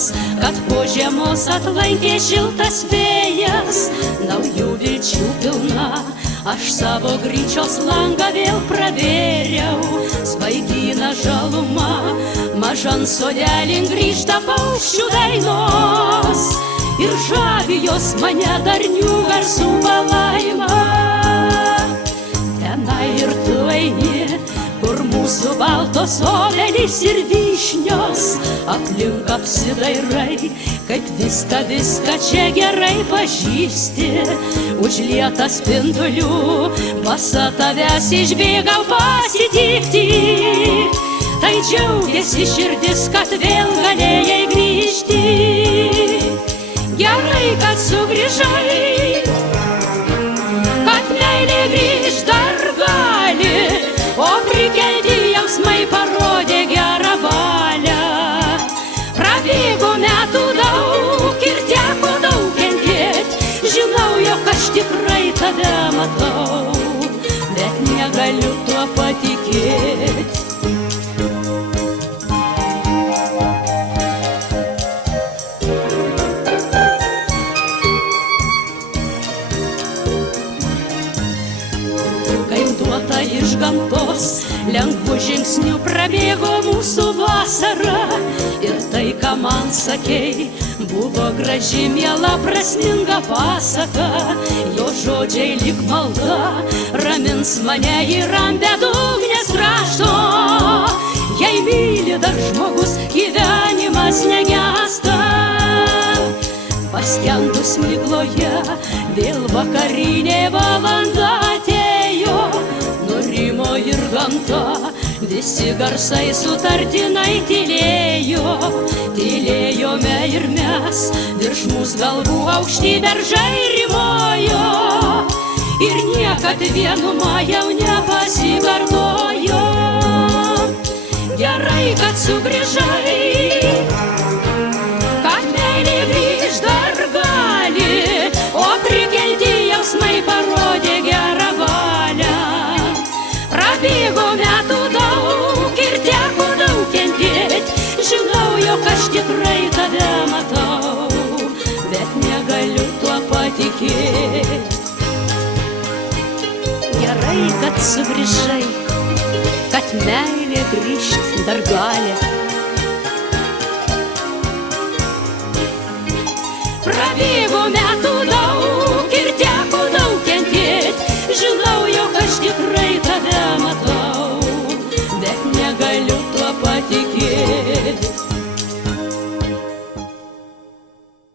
tas, kad po žiemos atlankė šiltas vėjas, naujų vilčių pilna. Aš savo gryčios langą vėl pravėriau, svaigina žaluma, mažan sodelin grįžta paukščių dainos ir žavi jos mane darnių garsų palaima. Tenai ir tu eini, kur mūsų baltos obelys ir vyšnios, aplink apsidairai, kaip viską čia gerai pažįsti. Užlieta spindulių, pasa tavęs išbėgau pasitikti, tai džiaugiasi širdis, kad vėl galėjai grįžti. Gerai, kad sugrįžai, kad meilė grįžt dar gali, o prikelti jausmai parodė gerą valią. Prabėgo metų daug ir teko daug kentėt, žinau, jog aš tikrai tave matau, bet negaliu tuo patikėt. Iš gamtos lengvų žingsnių prabėgo mūsų vasara, ir tai, ką man sakei, buvo graži, miela, prasminga pasaka. Jo žodžiai lyg malda ramins mane į rambią dugnės krašto. Jei myli dar žmogus, gyvenimas negęsta. Paskendus migloje vėl vakarinė valanda atėjo, nurimo ir gamta, visi garsai sutartinai tylėjo. Tylėjome ir mes, virš mūsų galvų aukšti beržai rimojo, ir niekad vienuma jau nepasikartojo. Gerai, kad sugrįžai, kad meilė grįžt dar gali, o prikelti jausmai parodė gerą valią. Prabėgo metų daug ir teko daug kentėt, žinau, jog aš tikrai tave matau, bet negaliu tuo patikėt. Gerai, kad sugrįžai, kad meilė grįžt dar gali. Prabėgo metų daug